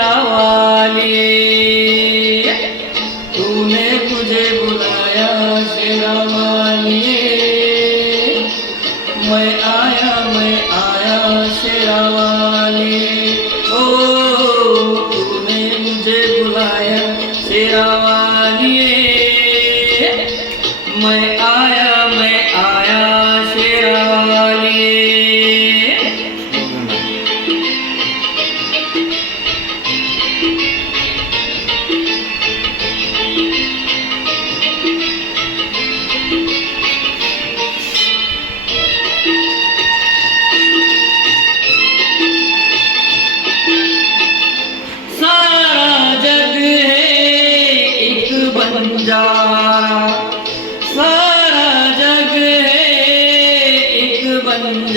शेरा तूने मुझे बुलाया श्रमानी मैं आया मैं आया शेरा वाली।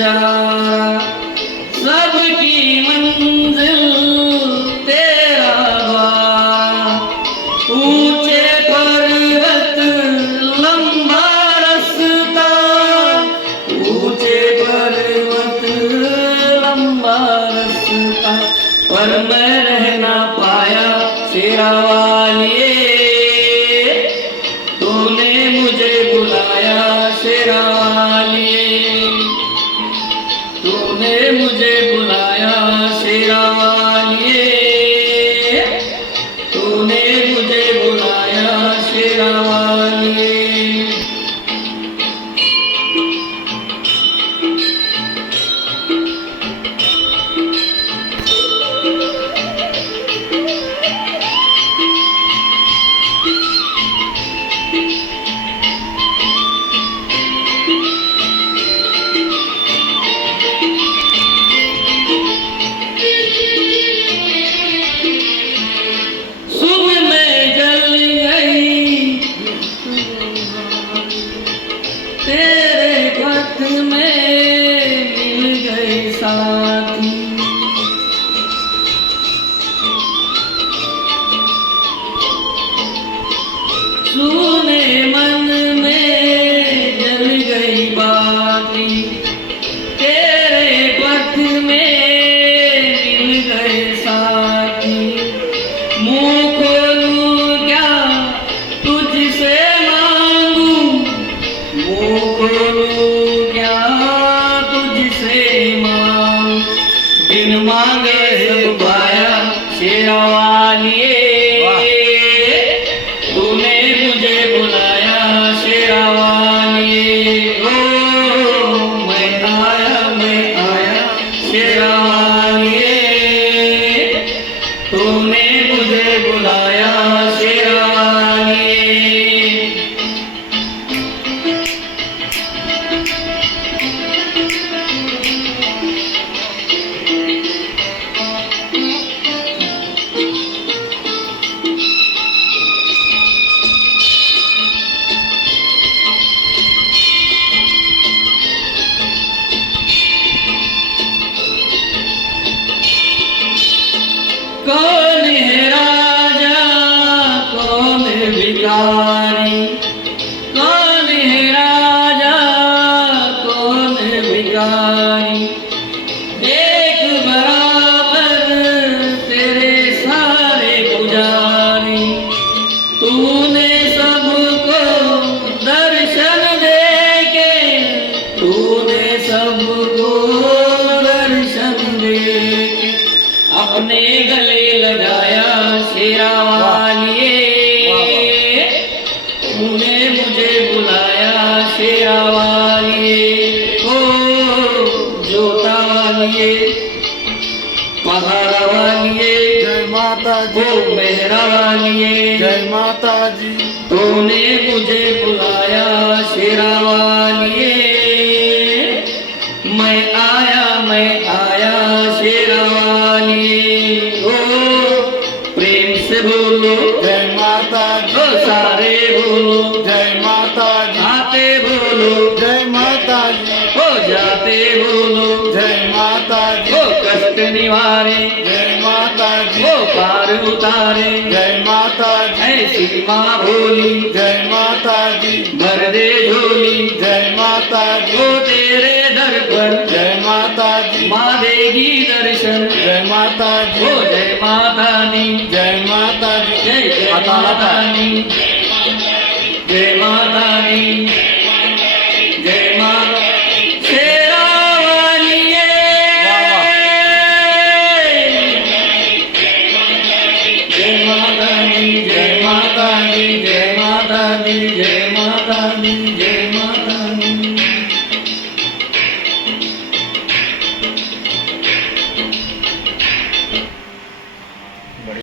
जा सबकी मंजिल तेरा ऊँचे पर्वत, लंबा रास्ता। ऊँचे पर्वत, लंबा रास्ता। पर मैं रह ना पाया, तेरा तेरे भक्त में तुमने मुझे बुलाया शेरावानिए तूने मुझे बुलाया माता जी मेरा वालिए जय माता जी तूने मुझे बुलाया शेरा वालिए मैं आया मैं आया शेरा वालिए ओ प्रेम से बोलो। जय माता जी माता जी कष्ट निवारे जय माता जी पार उतारे जय माता जी ऐसी माँ भोली जय माता जी भर दे झोली जय माता जी हो तेरे दर पर जय माता जी माँ देगी दर्शन जय माता जी हो जय माता दी जय माता जी जय जय माता दी जय